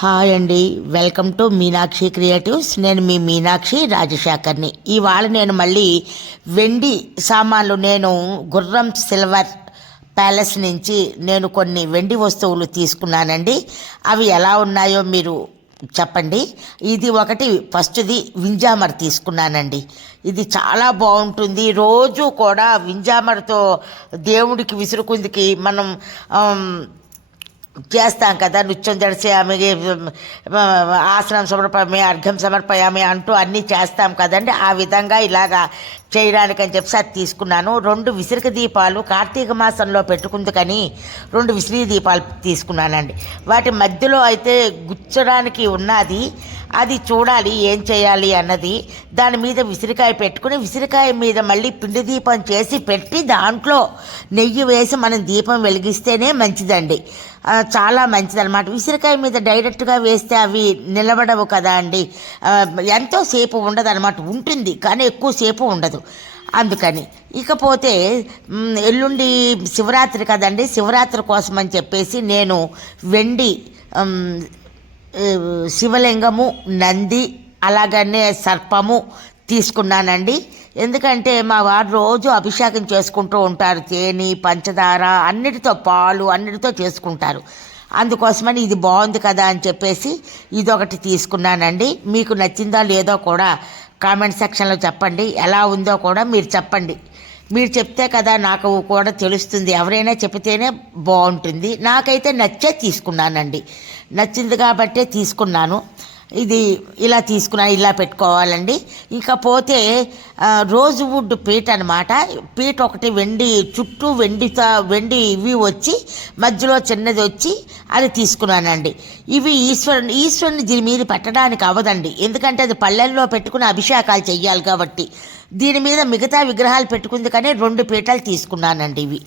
Hi అండి, welcome to Meenakshi creatives. నేను మీ మీనాక్షి రాజశేఖర్ని. ఇవాళ నేను మళ్ళీ వెండి సామాన్లు, నేను గుర్రం సిల్వర్ ప్యాలెస్ నుంచి నేను కొన్ని వెండి వస్తువులు తీసుకున్నానండి. అవి ఎలా ఉన్నాయో మీరు చెప్పండి. ఇది ఒకటి ఫస్ట్ది వింజామర్ తీసుకున్నానండి. ఇది చాలా బాగుంటుంది. రోజు కూడా వింజామర్తో దేవుడికి విసురుకుందికి మనం చేస్తాం కదా, నృత్యం జడిసేయామి, ఆసనం సమర్పయామి, అర్ఘ్యం సమర్పయామి అంటూ అన్నీ చేస్తాం కదండి. ఆ విధంగా ఇలాగా చేయడానికని చెప్పి అది తీసుకున్నాను. 2 విసిరిక దీపాలు కార్తీక మాసంలో పెట్టుకుందుకని 2 విసిరి దీపాలు తీసుకున్నానండి. వాటి మధ్యలో అయితే గుచ్చడానికి ఉన్నది, అది చూడాలి ఏం చేయాలి అన్నది. దాని మీద విసిరికాయ పెట్టుకుని, విసిరికాయ మీద మళ్ళీ పిండి దీపం చేసి పెట్టి దాంట్లో నెయ్యి వేసి మనం దీపం వెలిగిస్తేనే మంచిదండి. చాలా మంచిది అనమాట. విసిరికాయ మీద డైరెక్ట్గా వేస్తే అవి నిలబడవు కదా అండి, ఎంతో సేపు ఉండదు అనమాట. ఉంటుంది కానీ ఎక్కువసేపు ఉండదు. అందుకని ఇకపోతే ఎల్లుండి శివరాత్రి కదండి, శివరాత్రి కోసం అని చెప్పేసి నేను వెండి శివలింగము, నంది, అలాగనే సర్పము తీసుకున్నానండి. ఎందుకంటే మా వారు రోజు అభిషేకం చేసుకుంటూ ఉంటారు. తేనె, పంచదార అన్నిటితో, పాలు అన్నిటితో చేసుకుంటారు. అందుకోసమని ఇది బాగుంది కదా అని చెప్పేసి ఇదొకటి తీసుకున్నానండి. మీకు నచ్చిందో లేదో కూడా కామెంట్ సెక్షన్లో చెప్పండి. ఎలా ఉందో కూడా మీరు చెప్పండి. మీరు చెప్తే కదా నాకు కూడా తెలుస్తుంది. ఎవరైనా చెప్తేనే బాగుంటుంది. నాకైతే నచ్చే తీసుకున్నానండి. నచ్చింది కాబట్టే తీసుకున్నాను. ఇది ఇలా తీసుకున్నాను, ఇలా పెట్టుకోవాలండి. ఇకపోతే రోజు వుడ్ పీట అనమాట. పీట ఒకటి వెండి, చుట్టూ వెండి ఇవి వచ్చి మధ్యలో చిన్నది వచ్చి అది తీసుకున్నానండి. ఇవి ఈశ్వరుని దీని మీద పెట్టడానికి అవ్వదండి, ఎందుకంటే అది పళ్ళెల్లో పెట్టుకుని అభిషేకాలు చెయ్యాలి కాబట్టి. దీని మీద మిగతా విగ్రహాలు పెట్టుకుంది కానీ 2 పీటలు తీసుకున్నానండి ఇవి.